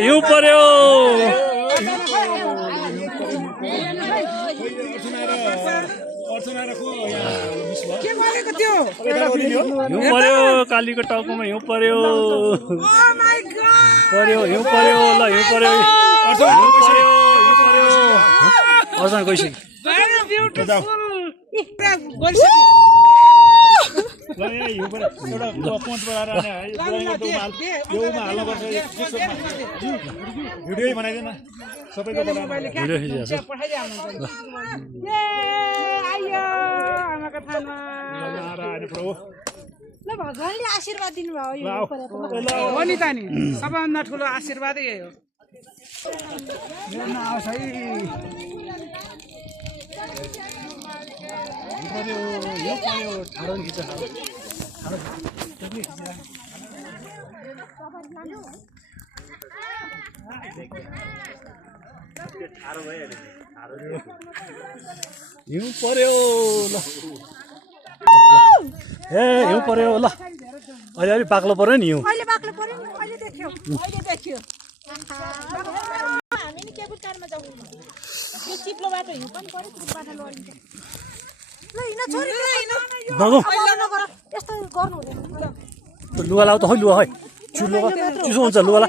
हिउँ पर्यो हिउँ पर्यो कालीको टाउकोमा हिउँ पर्यो पर्यो हिउँ पर्यो ल हिउँ पर्यो अर्चना गइसक्यो भिडियो बनाइदेन सबैको ल भगवानले आशीर्वाद दिनुभयो हो नि त नि सबभन्दा ठुलो आशीर्वादै यही हो हिउँ पर्यो ल ए हिउँ पर्यो ल अहिले अलि बाक्लो पर्यो नि हिउँ अहिले बाक्लो पर्यो नि अहिले देख्यो हामी नि केबुल कारमा जाउँ यो चिप्लो बाटो हिउँ पनि पर्यो त्यो बाटो लडिन्छ ल हिँड छोरी यस्तो गर्नु हुँदैन लुगा लाउ त खै लुगा खै चिसो हुन्छ लुगा ला